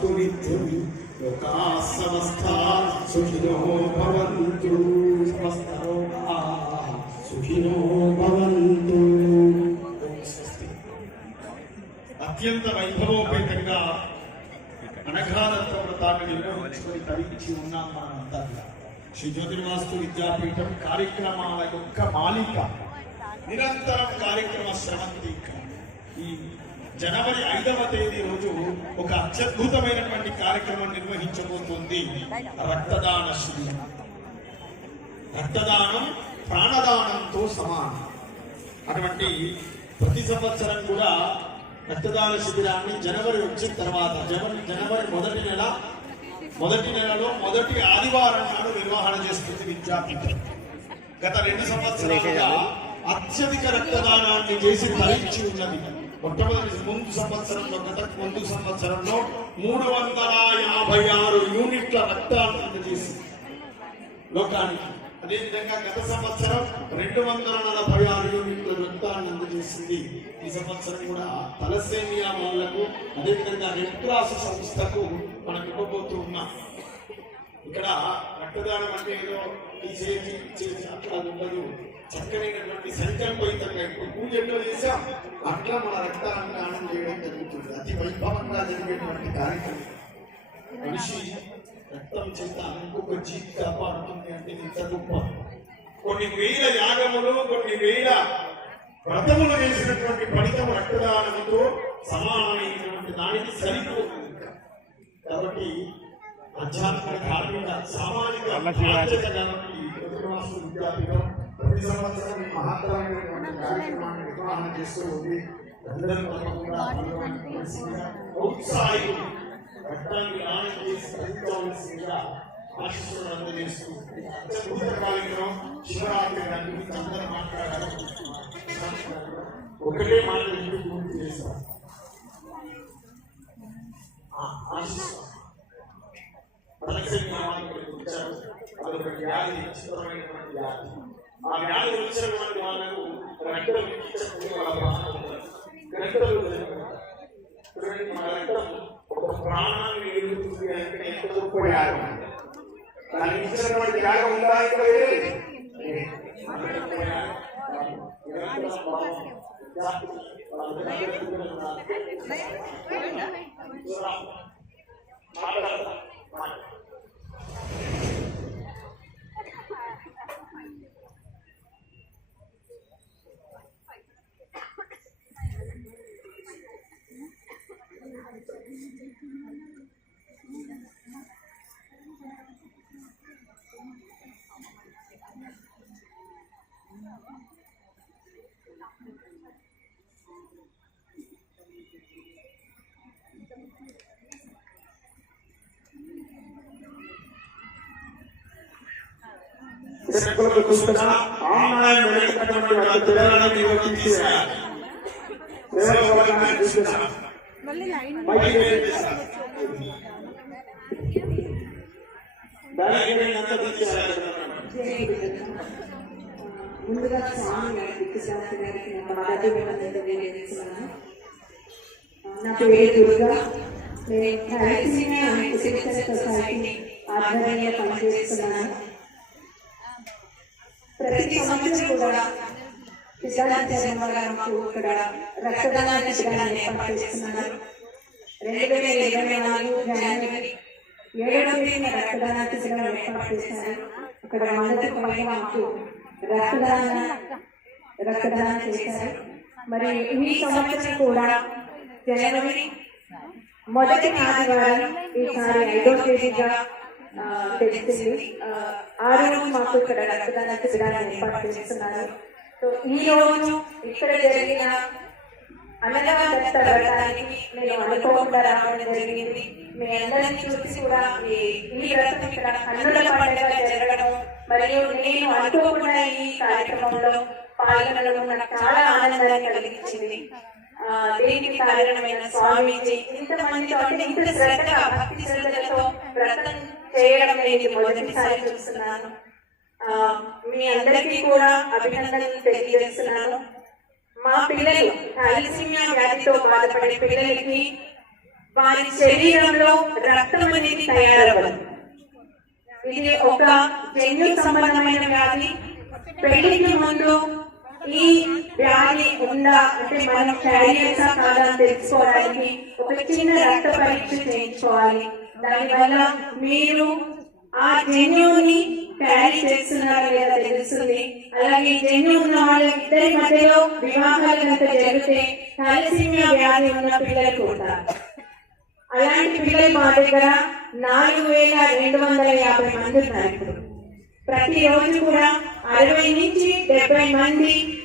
సమస్తు లోకా సమస్తా సుఖినో భవంతు సమస్త సుఖినో భవంతు. అత్యంత వైభవోపేతంగా అనఘాదత్త వ్రతాన్ని నిర్వహించుకొని తరించి ఉన్నాం మనమంతా శ్రీ జ్యోతిర్వాస్తు విద్యాపీఠం కార్యక్రమాల యొక్క మాలిక. నిరంతరం కార్యక్రమ శ్రవంతి ఈ జనవరి ఐదవ తేదీ రోజు ఒక అత్యద్భుతమైనటువంటి కార్యక్రమం నిర్వహించబోతోంది. రక్తదాన శిబిరం. రక్తదానం ప్రాణదానంతో సమానం. అటువంటి ప్రతి సంవత్సరం కూడా రక్తదాన శిబిరాన్ని జనవరి వచ్చిన తర్వాత జనవరి జనవరి మొదటి నెల మొదటి నెలలో మొదటి ఆదివారం నాడు నిర్వహణ చేస్తుంది విద్యాపీఠం. గత రెండు సంవత్సరాలుగా అత్యధిక రక్తదానాన్ని చేసి భరించి ఉన్నది. మొట్టమొదటి ముందు సంవత్సరంలో గత ముందు సంవత్సరంలో మూడు వందల యాభై ఆరు యూనిట్ల రక్తాన్ని అందజేసి లోకానికి. అదేవిధంగా గత సంవత్సరం రెండు వందల నలభై ఆరు యూనిట్ల రక్తాన్ని అందజేసింది. ఈ సంవత్సరం కూడా తలసేమియా వాళ్ళకు అదేవిధంగా రెడ్ క్రాస్ సంస్థకు మనం ఇవ్వబోతూ ఉన్నాం. ఇక్కడ రక్తదానం అంటే ఏదో ఈ చేతి చేసి అట్లా ఉండదు చక్కనైనటువంటి సంకల్పయుతంగా ఇప్పుడు పూజ ఎట్లా చేసాం అట్లా మన రక్తాన్ని దానం చేయడం జరుగుతుంది. అతి వైభవంగా జరిగేటువంటి కార్యక్రమం. మనిషి రక్తం చేత ఇంకొక జీవి కాపాడుతుంది అంటే ఇంత గొప్ప. కొన్ని వేల యాగములు కొన్ని వేల వ్రతములు చేసినటువంటి ఫలితం రక్తదానంతో సమానమైనటువంటి దానికి సరిపోతుంది. కాబట్టి ఆధ్యాత్మిక ధార్మిక సామాజిక విద్యాపీఠం ప్రతి సంవత్సరం ఈ మహత్తరమైనటువంటి కార్యక్రమాన్ని నిర్వహణ చేస్తూ ఉంది. అందరూ తప్పకుండా ఔత్సాహికులు రక్తాన్ని దానం చేసి ఫలించవలసిందిగా ఆశిస్తులు అందజేస్తూ అత్యద్భుత కార్యక్రమం శివరాత్రి దాని గురించి అందరూ మాట్లాడారు ఒకటే మాట ఎందుకు పూర్తి ఆశిస్తాం వ్యాధి వ్యాధి. ఆ వ్యాధి వచ్చినటువంటి వాళ్ళకు రక్తం ఇచ్చేటప్పుడు వాళ్ళ ప్రాణం. రక్తం ఉండదు. చూడండి, మన రక్తం ఒక ప్రాణాన్ని ఎదుగుతుంది అంటే ఎంత గొప్ప యాగం దానికి ఇచ్చినటువంటి యాగం ఉందా ఇంకా వేరే తీసుకొచ్చాం. పైకి వెళ్ళేసారు. దానికి నేను ఎంత తీసేయాలి ముందుగా స్వామి గారి దిక్కుశాస్త్రి గారికి నా పాదాభివందనలు తెలియజేస్తున్నాను నా పేరు దుర్గా నేను థాలసీమియా అండ్ శిక్షణ సొసైటీ ఆధ్వర్యంలో పనిచేస్తున్నాను ప్రతి సంవత్సరం కూడా సిద్ధార్థ శర్మ గారు మాకు ఇక్కడ రక్తదాన శిబిరాన్ని ఏర్పాటు చేస్తున్నారు. రెండు వేల ఇరవై నాలుగు జనవరి ఏడవ తేదీన రక్తదాన శిబిరం ఏర్పాటు చేశారు. అక్కడ వందకు పైగా మాకు రక్తదాన రక్తదానం చేశారు. మరి ఈ సంవత్సరం కూడా జనవరి మొదటి ఆదివారం ఈసారి ఐదో తేదీగా ఆ, తెలిసింది. ఆ, రోజు మాకు ఇక్కడ రక్తదాన శిబిరాన్ని ఏర్పాటు చేస్తున్నారు. సో ఈ రోజు ఇక్కడ జరిగిన దత్త వ్రతానికి నేను అనుకోకుండా రావడం జరిగింది. మీ అందరినీ చూసి కూడా ఈ వ్రతం ఇక్కడ కన్నుల పండుగ జరగడం మరియు నేను అనుకోకుండా ఈ కార్యక్రమంలో పాల్గొనడం నాకు చాలా ఆనందాన్ని కలిగించింది. దీనికి కారణమైన స్వామీజీ? ఇంతమందితో అంటే ఇంత శ్రద్ధగా భక్తి శ్రద్ధలతో వ్రతం చేయడం నేను మొదటిసారి చూస్తున్నాను. మీ అందరికీ కూడా అభినందనలు తెలియజేస్తున్నాను. మా పిల్లలు థాలసీమియా వ్యాధితో బాధపడే పిల్లలకి వారి శరీరంలో రక్తం అనేది తయారవ్వదు. ఇది ఒక జన్యు సంబంధమైన వ్యాధి. పెళ్ళికి ముందు ఈ వ్యాధి ఉందా? అంటే మనం క్యారియర్స్ కాదా తెలుసుకోవడానికి ఒక చిన్న రక్త పరీక్ష చేయించుకోవాలి. దానివల్ల మీరు ఆ జన్యుని క్యారీ చేస్తున్నారా లేదా తెలుస్తుంది. అలాగే జన్యు ఉన్న వాళ్ళ ఇద్దరి మధ్యలో వివాహాలు కనుక జరిగితే థాలసీమియా వ్యాధి ఉన్న పిల్లలు కూడా. అలాంటి పిల్లలు మా దగ్గర నాలుగు వేల రెండు వందల యాభై మంది ఉన్నారు ఇప్పుడు. ప్రతి రోజు కూడా అరవై నుంచి డెబ్బై మంది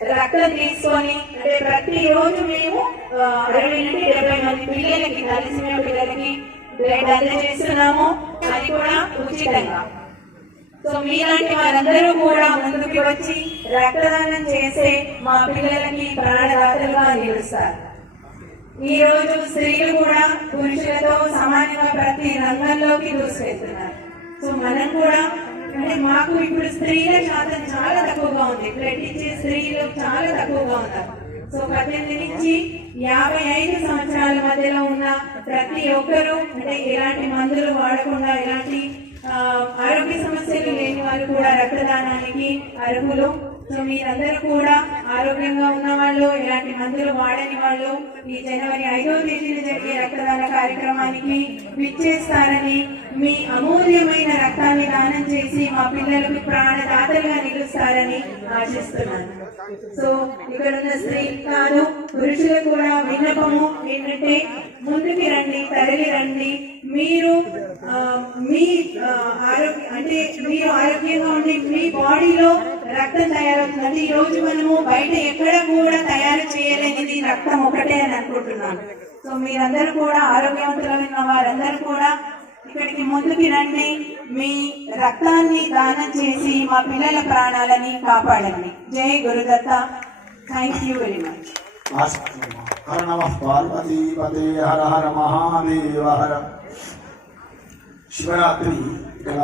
రక్తం తీసుకొని అంటే ప్రతి రోజు మేము అరవై నుండి డెబ్బై మంది పిల్లలకి తలసిన పిల్లలకి బ్లడ్ అందజేస్తున్నాము. అది కూడా ఉచితంగా. సో మీలాంటి వారందరూ కూడా ముందుకు వచ్చి రక్తదానం చేసే మా పిల్లలకి ప్రాణదాతలుగా నిలుస్తారు. ఈ రోజు స్త్రీలు కూడా పురుషులతో సమానంగా ప్రతి రంగంలోకి దూసుకెళ్తున్నారు. సో మనం కూడా అంటే మాకు ఇప్పుడు స్త్రీల శాతం చాలా తక్కువగా ఉంది. బ్లడ్ ఇచ్చే స్త్రీలు చాలా తక్కువగా ఉన్నారు సో పద్దెనిమిది నుంచి యాభై ఐదు సంవత్సరాల మధ్యలో ఉన్న ప్రతి ఒక్కరూ అంటే ఎలాంటి మందులు వాడకుండా ఎలాంటి ఆరోగ్య సమస్యలు లేని వారు కూడా రక్తదానానికి అర్హులు. సో మీరందరూ కూడా ఆరోగ్యంగా ఉన్న వాళ్ళు ఇలాంటి మందులు వాడని వాళ్ళు ఈ జనవరి ఐదవ తేదీన జరిగే రక్తదాన కార్యక్రమానికి విచ్చేస్తారని మీ అమూల్యమైన రక్తాన్ని దానం చేసి మా పిల్లలకు ప్రాణదాతలుగా నిలుస్తారని ఆశిస్తున్నాను. సో ఇక్కడ ఉన్న స్త్రీ కాదు పురుషులు కూడా విన్నపము ఏంటంటే ముందుకి రండి తరలి రండి. మీరు మీ ఆరోగ్య అంటే మీరు ఆరోగ్యంగా ఉండి మీ బాడీలో రక్తం తయారవుతుంది ఈ రోజు మనము బయట ఎక్కడ కూడా తయారు చేయలేనిది రక్తం ఒకటే అని అనుకుంటున్నాను. సో మీరందరూ కూడా ఆరోగ్యవంతులమైన వారందరూ కూడా ఇక్కడికి ముందుకి రండి. మీ రక్తాన్ని దానం చేసి మా పిల్లల ప్రాణాలని కాపాడండి. జై Gurudatta. Thank you very much Hara నమ పార్వతీపతే హర హర మహాదేవ హర. శివరాత్రి ఇక్కడ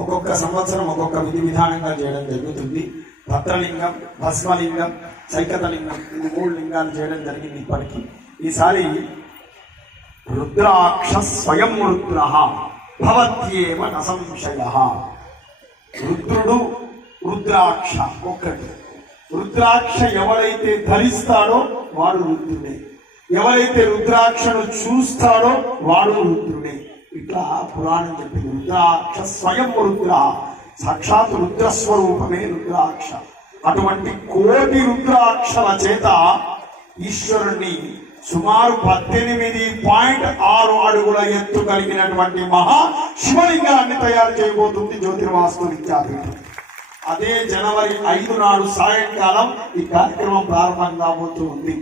ఒక్కొక్క సంవత్సరం ఒక్కొక్క విధి విధానంగా చేయడం జరుగుతుంది. భద్రలింగం భస్మలింగం సైకతలింగం ఇది మూడు లింగాలు చేయడం జరిగింది ఇప్పటికీ. ఈసారి రుద్రాక్ష స్వయం రుద్ర భవత్యేవ న సంశయ. రుద్రుడు రుద్రాక్ష ఒక్కటి. రుద్రాక్ష ఎవరైతే ధరిస్తాడో వాడు రుద్రుడే. ఎవరైతే రుద్రాక్షను చూస్తాడో వాడు రుద్రుడే. ఇట్లా పురాణం చెప్పింది. రుద్రాక్ష స్వయం రుద్ర. సాక్షాత్ రుద్రస్వరూపమే రుద్రాక్ష. అటువంటి కోటి రుద్రాక్షల చేత ఈశ్వరుణ్ణి సుమారు పద్దెనిమిది పాయింట్ ఆరు అడుగుల ఎత్తు కలిగినటువంటి మహా శివలింగాన్ని తయారు చేయబోతుంది జ్యోతిర్వాస్తు విద్యాపీఠం అదే జనవరి ఐదు నాడు సాయంకాలం ఈ కార్యక్రమం ప్రారంభం కాబోతూ ఉంది.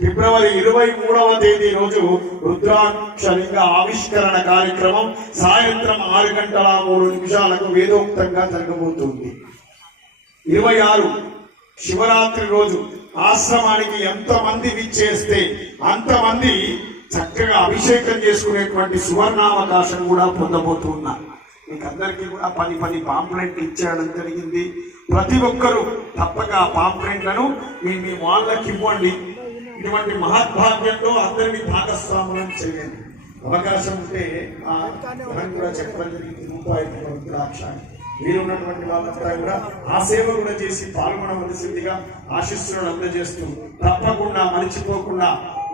ఫిబ్రవరి ఇరవై మూడవ తేదీ రోజు రుద్రాక్షలింగ ఆవిష్కరణ కార్యక్రమం సాయంత్రం ఆరు గంటల మూడు నిమిషాలకు వేదోక్తంగా జరగబోతుంది ఇరవై ఆరు శివరాత్రి రోజు ఆశ్రమానికి ఎంతమంది విచ్చేస్తే అంతమంది చక్కగా అభిషేకం చేసుకునేటువంటి సువర్ణావకాశం కూడా పొందబోతున్నారు మీకు అందరికీ కూడా పది పది పాంప్లెంట్ ఇచ్చేయడం జరిగింది. ప్రతి ఒక్కరూ తప్పక ఆ పాంప్లెంట్లను మీ మీ వాళ్ళకి ఇవ్వండి. ఇటువంటి మహద్భాగ్యంలో అందరినీ భాగస్వాములను చేయండి. అవకాశం ఉంటే కూడా చెప్పడం జరిగింది. రూపాయి రుద్రాక్ష వీరున్నటువంటి వాళ్ళంతా కూడా ఆ సేవ కూడా చేసి పాల్గొనవలసిందిగా ఆశిస్సులను అందజేస్తూ తప్పకుండా మరిచిపోకుండా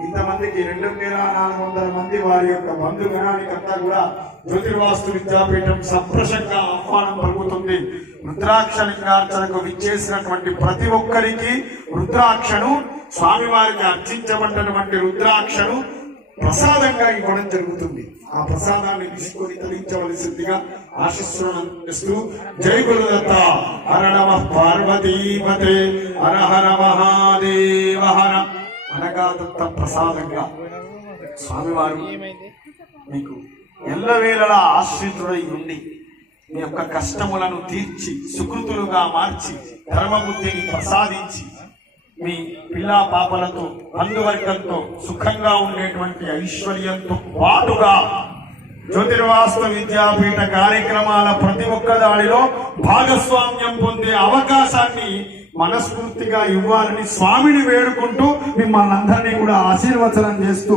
ఇంతమందికి రెండు వేల నాలుగు వందల మంది వారి యొక్క బంధుగణానికంతా కూడా జ్యోతిర్వాస్తు విద్యాపీఠం సప్రశంగా ఆహ్వానం పలుకుతుంది. రుద్రాక్ష లింగార్చనకు విచ్చేసినటువంటి ప్రతి ఒక్కరికి రుద్రాక్షను స్వామివారికి అర్చించబడినటువంటి రుద్రాక్షను ప్రసాదంగా ఇవ్వడం జరుగుతుంది. ఆ ప్రసాదాన్ని తీసుకొని తరించవలసిందిగా ఆశిస్తున్నాను అందిస్తూ జై గురుదత్త హర నమ పార్వతీపతే హర హర మహాదేవ హర అనగా దత్త ప్రసాదంగా. స్వామివారు మీకు ఎల్లవేళలా ఆశ్రితుడై ఉండి మీ యొక్క కష్టములను తీర్చి సుకృతులుగా మార్చి ధర్మబుద్ధిని ప్రసాదించి మీ పిల్లా పాపలతో బంధువర్గంతో సుఖంగా ఉండేటువంటి ఐశ్వర్యంతో పాటుగా జ్యోతిర్వాస్త విద్యాపీఠ కార్యక్రమాల ప్రతి ఒక్క దాడిలో భాగస్వామ్యం పొందే అవకాశాన్ని మనస్ఫూర్తిగా ఇవ్వాలని స్వామిని వేడుకుంటూ మిమ్మల్ని అందరినీ కూడా ఆశీర్వచనం చేస్తూ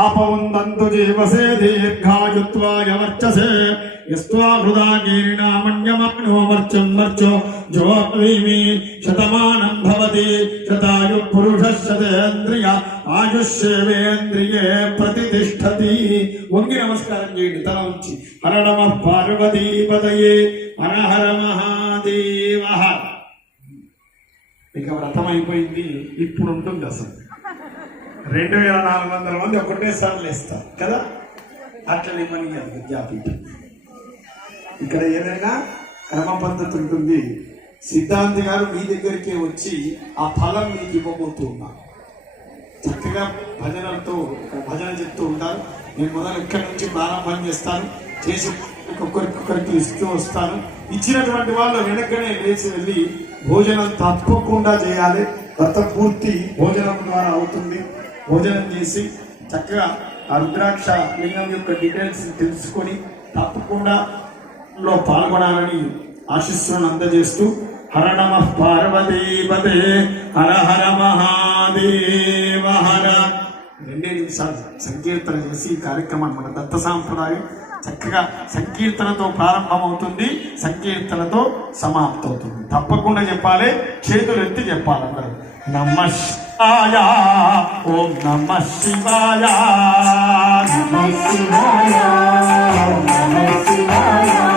ఆపవందంతు జీవసే దీర్ఘాయుత్వాయ వర్చసే యస్త్వా హృదా గీరిణామన్యమానో వర్చం వర్చో జోక్రీమి శతమానం భవతి శతాయు ప్రతిష్టతి వంగి నమస్కారం చేయండి తల ఉంచి. హర నమ పార్వతీపదయే హర హర మహాదేవ. ఇక వ్రతం అయిపోయింది ఇప్పుడు ఉంటుంది అసలు. రెండు వేల నాలుగు వందల మంది ఒకటేసారి లేస్తారు కదా? అట్లనే మన విద్యాపీఠం. ఇక్కడ ఏదైనా క్రమ పద్ధతి ఉంటుంది? సిద్ధాంతి గారు మీ దగ్గరికే వచ్చి ఆ ఫలం మీకు ఇవ్వబోతూ ఉన్నారు. చక్కగా భజనలతో భజన చెప్తూ ఉంటారు. నేను మొదలు ఇక్కడి నుంచి ప్రారంభం చేస్తాను. చేసి ఒక్కొక్కరికి ఇస్తూ వస్తాను. ఇచ్చినటువంటి వాళ్ళు వెనకనే లేచి వెళ్ళి భోజనం తప్పకుండా చేయాలి. భర్త పూర్తి భోజనం ద్వారా అవుతుంది. భోజనం చేసి చక్కగా ఆ రుద్రాక్ష లింగం యొక్క డీటెయిల్స్ తెలుసుకొని తప్పకుండా లో పాల్గొనాలని ఆశిస్సులను అందజేస్తూ హర నమ పార్వతీపతే హర హర మహాదేవ హర. రెండే నిమిషాలు సంకీర్తన చేసి ఈ కార్యక్రమం మన దత్త సాంప్రదాయం చక్కగా సంకీర్తనతో ప్రారంభమవుతుంది. సంకీర్తనతో సమాప్తవుతుంది. తప్పకుండా చెప్పాలి. చేతులెత్తి చెప్పాలి అందరూ. నమ శివాయ ఓం నమ శివాయ. నమ శివాయ నమ శివాయ.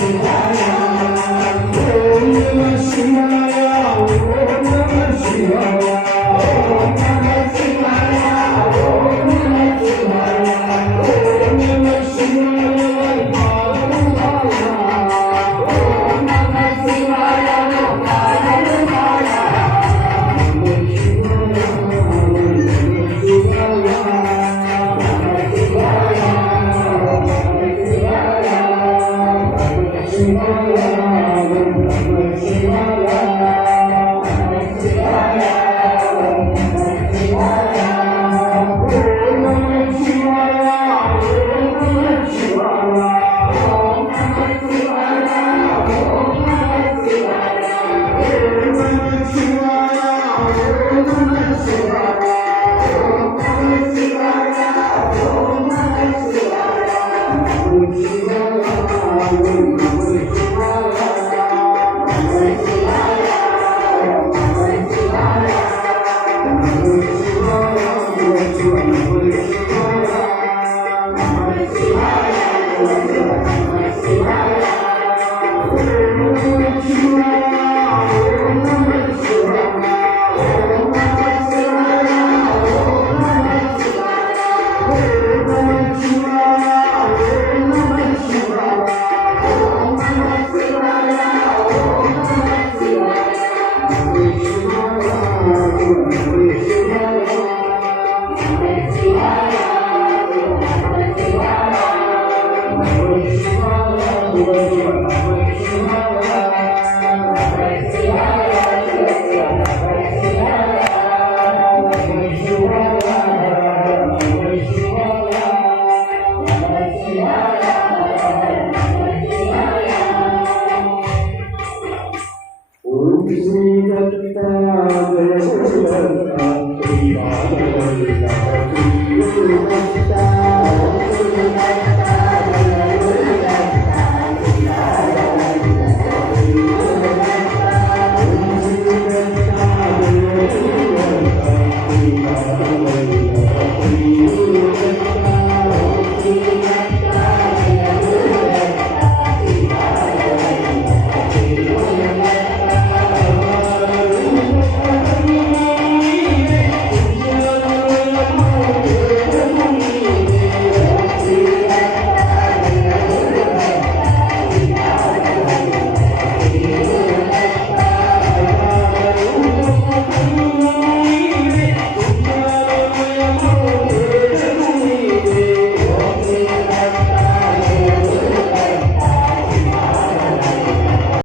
Amém.